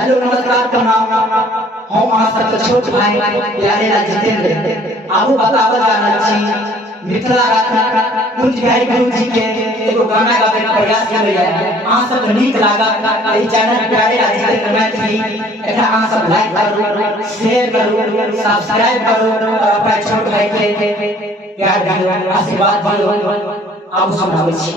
Hello नमस्कार प्रणाम। हम अहाँ सबके छोट भाई प्यारे लाल जितेंद्र आबू बतावल जाना छी मिथिला रात कुंज बिहारी गुरु जी के एगो गाना गावे के प्रयास करे है। अहाँ सब नीक लागत एही चैनल प्यारे लाल जितेंद्र मैथिली एकरा अहाँ सब लाइक करू, शेयर करू, सब्सक्राइब करू और अपन छोट भाई के प्यार दियो, आशीर्वाद दियो। आबू सुनावे छी।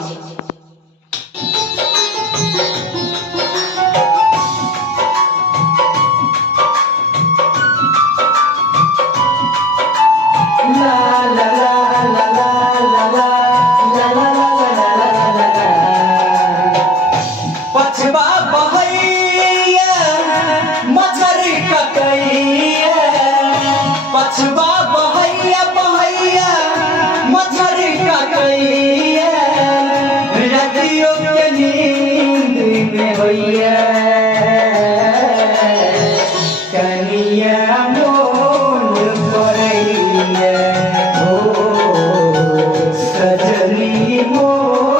पछवा बहैया मछरी कटैया, पछवा बहैया बहैया मछरी कटैया, रतियों के नींद में होइया कनिया मोल करैया, हो सजनी मोल